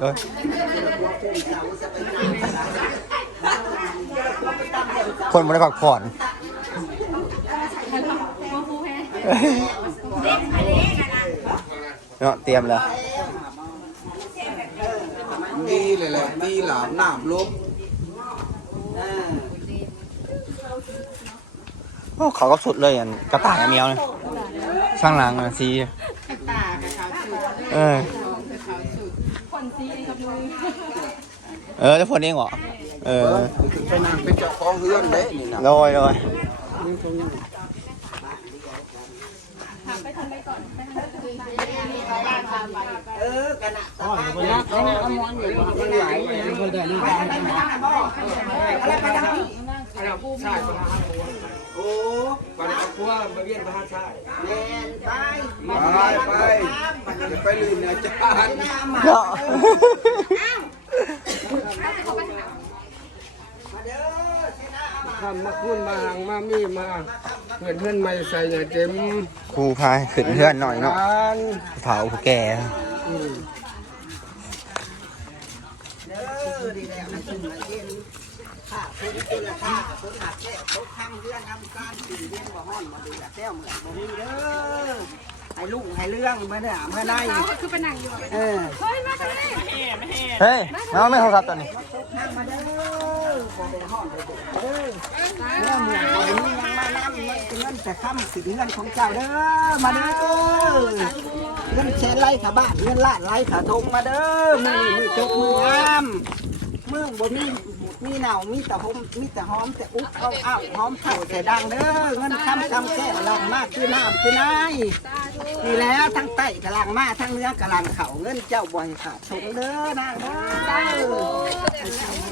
โดยคนบ่ได้พักผ่อนเนาะเตรียมแล้วดีเลยแหละดีหลามน้ำลบโอ้เขาก็สุดเลยอันกระต่ายอันเมียวเลยช่างหลังอะสีเออ เออจะพ่นเองเหรอเออไปนั่งเป็นเจ้าของเฮือนเด้นี่นะโดยโดยเออกันน่ะสบายมันรักเขาเอามอนอยู่ว่ามันไหลเลยมันได้นี่ไปไปไปทางบ่อะไรไปทางนี้โอ้ปันครัวมาเวียนพระชายแม่น ไปไปไปไปลืมอาจารย์หน้าหมาเนาะมาเด้อเสนาอามาทำมาคุ้นมาหังมามีมาเพื่อนเพื่อนไม่ใส่เนี่ยเต็มครูพายขึ้นเพื่อนหน่อยเนาะการเผาผู้แก่อืม เด้อดีแล้วนะคุณมาเย็นข้าคุณคุณละข้าคุณหักแก้วเขาทำเรื่องทำการสิ่งเรียนบ่ฮ้อนมาดูละแก้วเหมือนบ่มีเด้อให้ลุงให้เรื่องเมื่อเนี่ยเมื่อไหร่คือเป็นหนังอยู่เออเฮ้ยมาทำไมเฮ้ยมาเอาไม่โทรศัพท์ตัวนี้ทางมาเด้อบ่ได้ฮ้อนเด้อเด้อเมื่อเหมือนบ่มียังมานำเงินเงินแต่ค่ำสิเงินของเจ้าเด้อมาเด้อเงินแชร์ไล่ขาบ้านเงินล้านไล่ขาทงมาเด้อมือนี่มือจกมืองามเมืองบ่มี มีเหน่ามีแต่หอมมีแต่หอมแต่อุ๊บเอาอ้าวหอมเข่าแต่ดังเด้อเงินคำคำแก้วลังมากคือน้ำคือนายนี่แล้วทั้งไตกำลังมาทั้งเนื้อกำลังเข่าเงินเจ้าบ่อยขาดทงเด้อนางเด้อ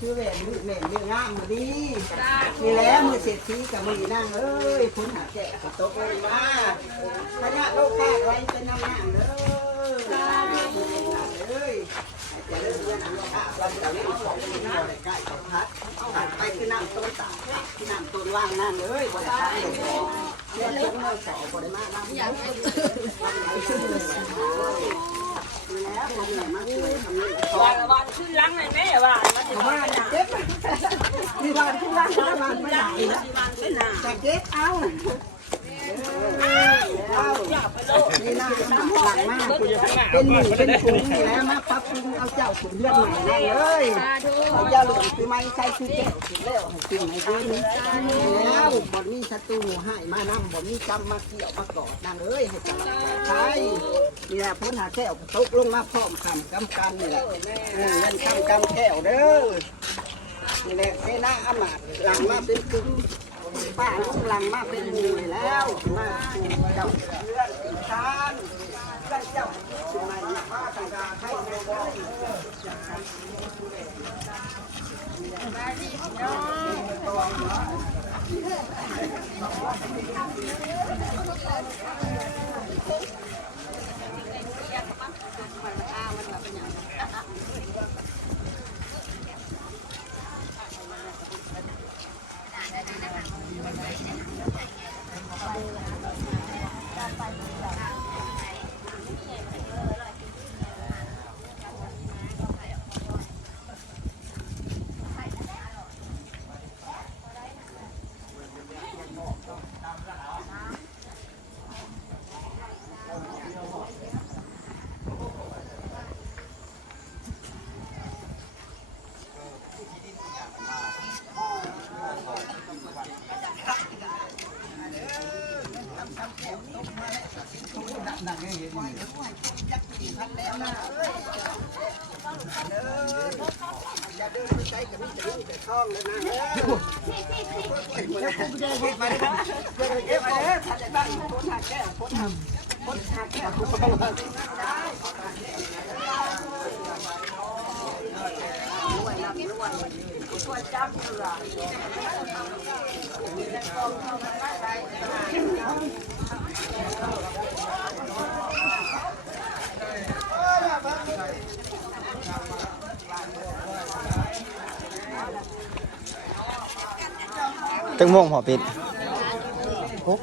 คือแหวนลูกแหวนเรื่องงามมาดีนี่แหละมือเศรษฐีกับมือนั่งเอ้ยคุณหาแจกตกเลยมาพญาโลกแก้ไว้เป็นน้ำนั่งเด้อเอ้ยจะเริ่มเรื่องอันว่าเราจะเล่นของเป็นหน้าใกล้กับพัดไปคือน้ำต้นตาที่น้ำต้นว่างนั่นเลยบริการเลยเรื่องเอสอบริมาน้ำอย่างนี้แล้วมันเหนื่อยมากเลยทำนี่วันวันขึ้นล้าง เลยแม่ว่ามันจะบ้านเจ็บมีวานที่ร้านบ้านไม่ได้นะแต่เจ็บเอาเอา นี่นะหลังมากเป็นหมูเป็นถุงนี่แล้วมาปรับปรุงเอาเจ้าขุนเลือดใหม่ได้เลยเอาเจ้าหลวงคือไม่ใช่คือแก้วคือแล้วให้กินให้ดีแล้วบ่มีศัตรูให้มานำบ่มีกรรมมาเกี่ยวมากอดนั่งเอ้ยให้ตลอดไปนี่แหละพ้นหาแก้วตกลงมาพร้อมคำกำกันนี่แหละเงินคำกำแก้วเด้อนี่แหละเสนาอำนาจหลังมาเป็นกลุ่ม ป้าลุงลังมากเป็นหมู่นี่แล้วมาเจ้าเรื่องอีกทานเรื่องเจ้าสุนัยป้าต่างๆให้ในบ่อยอย่าเดินไปใกล้กับมิตรนี่แต่ท้องเลยนะเก็บไปเลยเก็บไปเลยเก็บไปเลยถ้าจะได้พ้นหาแก้วพ้นหาพ้นหาแก้วพ้นหาแก้ว จังม่วงพอปิดหอ๋อ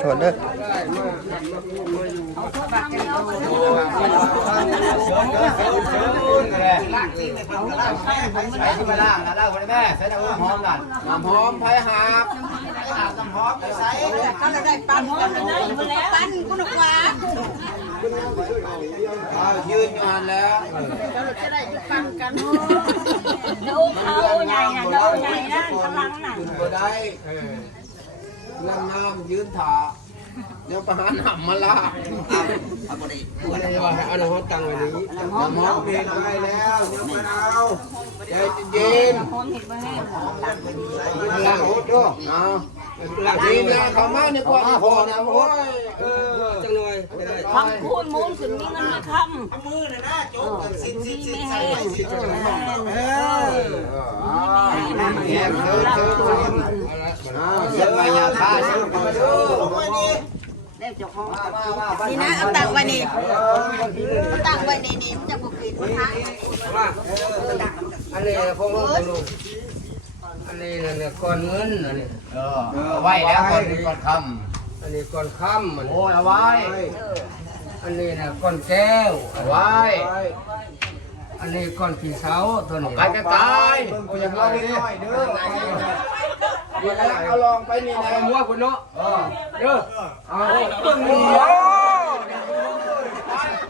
โทษเด้อด้มามาพูดมาอยู่ใส่ที่มาล่างนะเล่าคนแม่ใส่น้ำหอมนั่นน้อมไผ่หาบน้ำหอมใส่ได้ปั้นปั้นกุนกว่า เอายืนอยู่หันแล้วดูเขาใหญ่นะดูใหญ่นะกำลังน่ะคุณก็ได้เออนั่งน้ำยืนถา เดี๋ยวประหารหำมาลาเอาได้ไม่ได้ว่าให้เอาน้ำหอมตั้งไว้นี้น้ำหอมเพลงได้แล้วเดี๋ยวมาเอาใจเย็นหอมเห็ดมาให้ๆล่างโอ้โหเอาล่างทีมงานเขามาเนี่ยกว่าพอนะโอ้ยเออจังหน่อยจะได้คำพูดมูลขึ้นมีเงินมาคำมือน่ะนะจ๊กสินสินสินไม่ใส่แห้งเออแย่เชิญเชิญคนเอาเสียบไปยาฆ่าเชื่อมาดูมานี่แล้วเจ้อ นี่นะเอาตังไว้นี่เอาตังไว้นี่นี่มันจะบุกินมันหายมาอันนี้พงลูกพงลูกอันนี้เนี่ยก้อนเงินอันนี้เออเอาไว้แล้วก่อนก่อนคอันนี้ก้อนค่ำอันำนี้โอ้ยเอาไว้ อันนี้นะก้อนแก้วเอาไว้ อันนี้ก้อนขี้เสาตัวนี้กายจะตายโอ้ยอย่างเราดิเด้อ นี่แหละเอาลองไปนี่นะมัวคุณเนาะเด้อเอาเบิ่งหัว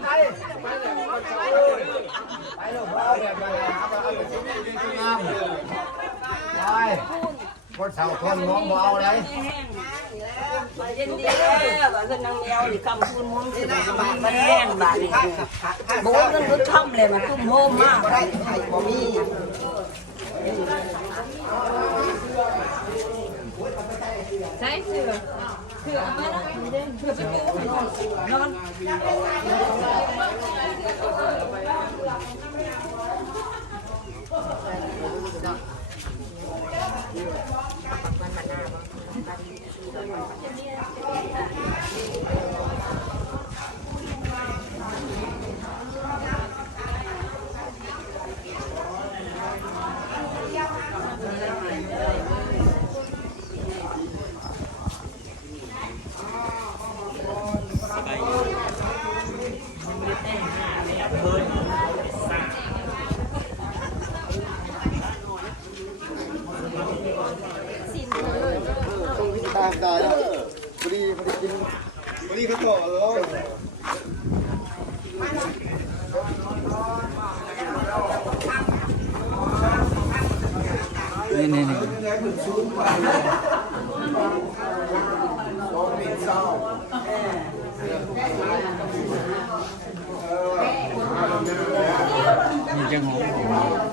ไปคนเสาคนมองบ่เอาเลยเย็นดีแล้วว่าคือนางแมวนี่คำพูดมูลขึ้นมาแห้งบาดนี่โบนกันคือคำเลยมันตุ้มโฮมมากได้ไข่บ่มีใช่เสือเสือเอาไปละเสือไปเสือนอนนี่นี่นี่มีจังหวะ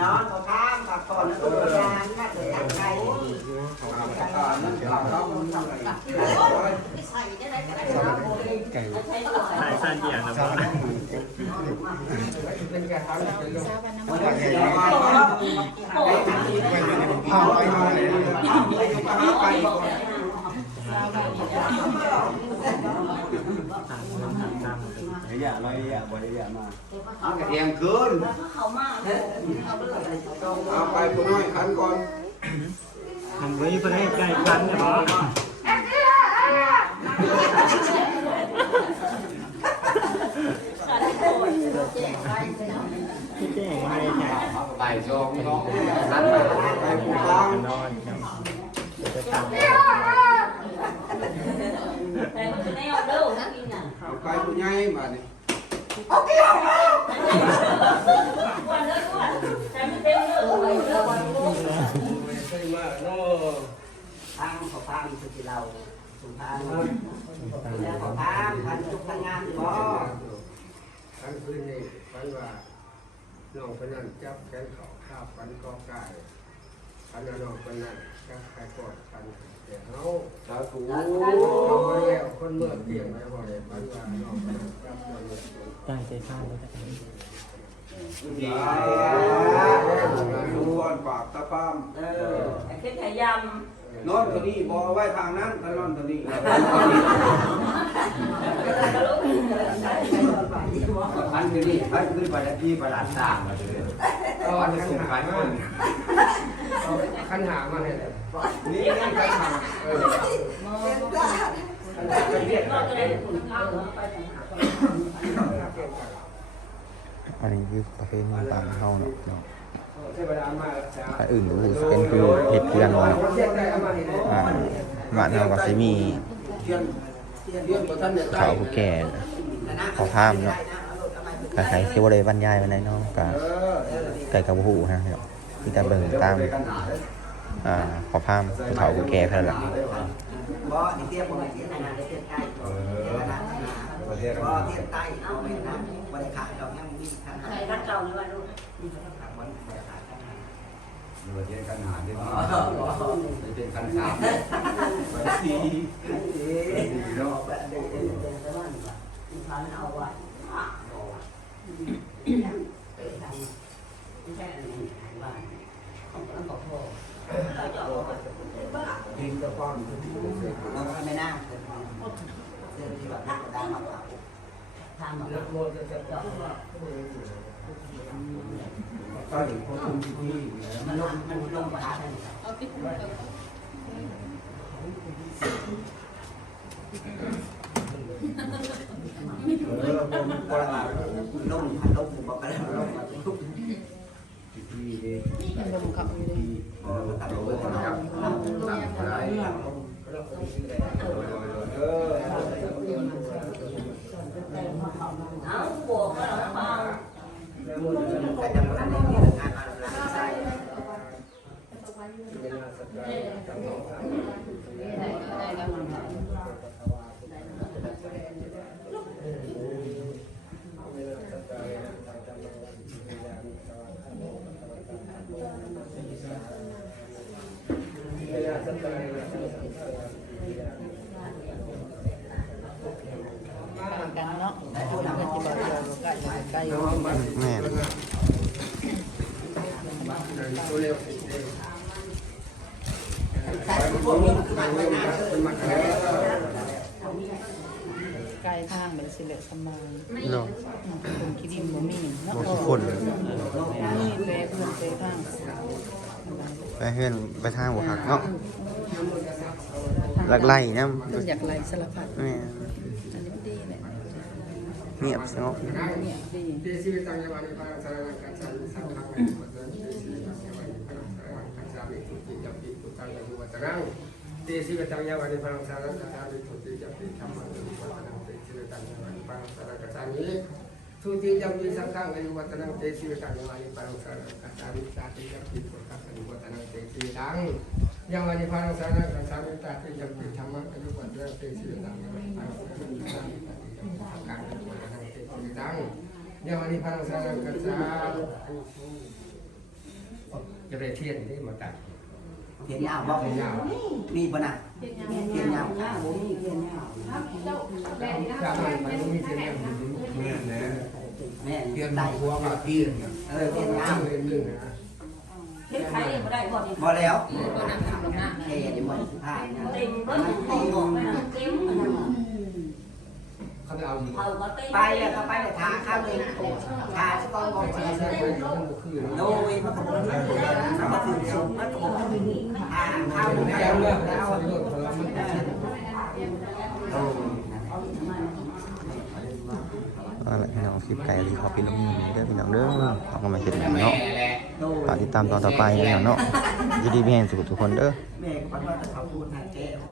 นอนเขาข้ามกับก่อนแล้วก็ยานมาแต่ตังไข่ อย่าเลยอย่าบ่ได้อย่ามาเอากระเทียมคืนเอาไปคุณน้อยขันก่อนทำไว้เพื่อให้ใกล้กันนะ พี่เจ๊มาเลยค่ะไปชมน้องนัดมาไปผู้ฟังนอนจะตามเอาไปผู้ใหญ่มาดิเอาเกี่ยวมาใช่ว่าโน่ทางเขาพังสุดที่เรา แล้วก็พามพันทุกพันงานบ่ทั้งคืนนี้ฝันว่าน้องคนนั้นจับแขนเขาข้าฝันกอกายฝันว่าน้องคนนั้นจับใครกอดฝันแต่เฮาสาธุเอาไว้แล้วคนเมื่อเพียงไว้บ่ได้ฝันว่าน้องคนนั้นจับคนเมื่อตั้งใจฟังเลยครับดูก่อนปากตะปามเออคิดพยายาม นอนตัวนี้บอไว้ทางนั้นถ้านอนตัวนี้พันอยู่นี่พันขึ้นไปแล้วพี่ประหลาดสร้างมาเลยเอาอันขันหามาเอาขันหามาให้เลยนี่ขันหาเอออันนี้คือประเพณีบ้านเฮาเนาะ ถ้าอื่นก็คือสิเป็นคือเฮ็ดเพื่อนเนาะเทียนได้เอามาให้เลยอ่าบ้านเฮาก็สิมีเทียนเทียนบ่ทันได้เขาผู้แก่เขาพามเนาะก็ใครสิบ่ได้บรรยายปานใดเนาะก็ไก่กับบ่ฮู้นะเนาะมีแต่เบิ่งตามอ่าขอพามผู้เฒ่าผู้แก่เพิ่นล่ะบ่นี่เทียนบ่ได้เทียนนะเทียนใกล้เออบ่เทียนใต้เอาไปนะบ่ได้ขายดอกยังมีขนาดใครรักเราหรือว่าลูก มีขนาดบ่ได้ขายกัน เรียนกันหาได้ไหมเป็นคันสามวันสี่เนาะพันเอาไว้ ดินตะกอนแล้วก็ไม่น่าเกิดเสื้อที่แบบกระดาษมาเผา ทำแบบ ก็ถึงพวกคุณพี่ มันลงมันลงประหาร เออผมก็ลา ลงลงบอกกันแล้วลงมาทุก พี่เอง เออตัดลงไปครับ สั่งอะไรเออ เอาบวกก็เราเบา แต่ยังไม่ได้งานอะไรใส่ กันเนาะผู้นำที่บอกเราใกล้ใกล้ แม่น ตัวเร็ว พวกนี้คือมัน ไม่น่าเป็นมักแท้ใกล้ทางเป็นสิเลสมานเนาะคนคิดินบ่มีเนาะบ่ทุกคนมีแปรเพื่อนแปรทางไปเฮือนไปทางบ่คักเนาะลักไล่นำอยากไล่สารพัดแม่นอันนี้ดีแหละเงียบสงบเนี่ยดี เดซิตังยานิพาสารกัจจันสังฆังวัตตันเดซิตังยานิพาสาร กัจจามิทุติจัปปิตุตังยาวัตตังเดซิตังยานิพาสารกัจจามิทุติจัปปิธรรมังวัตตังเดซิตังยานิพาสารกัจจามิทุติจัปปิสังฆังวัตตังเดซิตังยานิพาสารกัจจามิตาติจัปปิตุตังยาวัตตังเดซิตังยานิพาสารกัจจามิตาติจัปปิธรรมังวัตตังเดซิตังยานิพาสารกัจจามิตาติจัปปิธรรมังวัตตังเดซิตังยังวันนี้พระองสร้างกระจายจะไปเทียนนี่มาตัด เทียนยาวบอกมีปะนะเทียนยาวจากมันมันมีเทียนเนี่ยมันมีแม่เทียนใส่หัวมาเทียนเออเทียนยาตั้วงเลยนึงนะเฮ็ดใครไม่ได้ก่อนพอแล้วเทียนมันสุดท้ายนะเต็มเบิ้ลเต็มบอกไปเต็มเขาจะเอาอยู่เอาก็เต็ม ไปแล้วก็ไปแต่ทาข้าวเลยทาสก้อนบอกใช้เทียนใช้ไปมันคือโดยมันก็บอกมันก็คือสูงมันก็บอกทาข้าวแก้แล้ววเลิกแล้แล้ววสนุกพลังมันโอ้เอาล่ะพี่น้องคลิปไก่ที่เขาเป็นลมเด้อพี่น้องเด้อเอาก็มาเห็นกันเนาะฝากติดตามตอนต่อไปพี่น้องเนาะยินดีมีแห่งสุขทุกคนเด้อ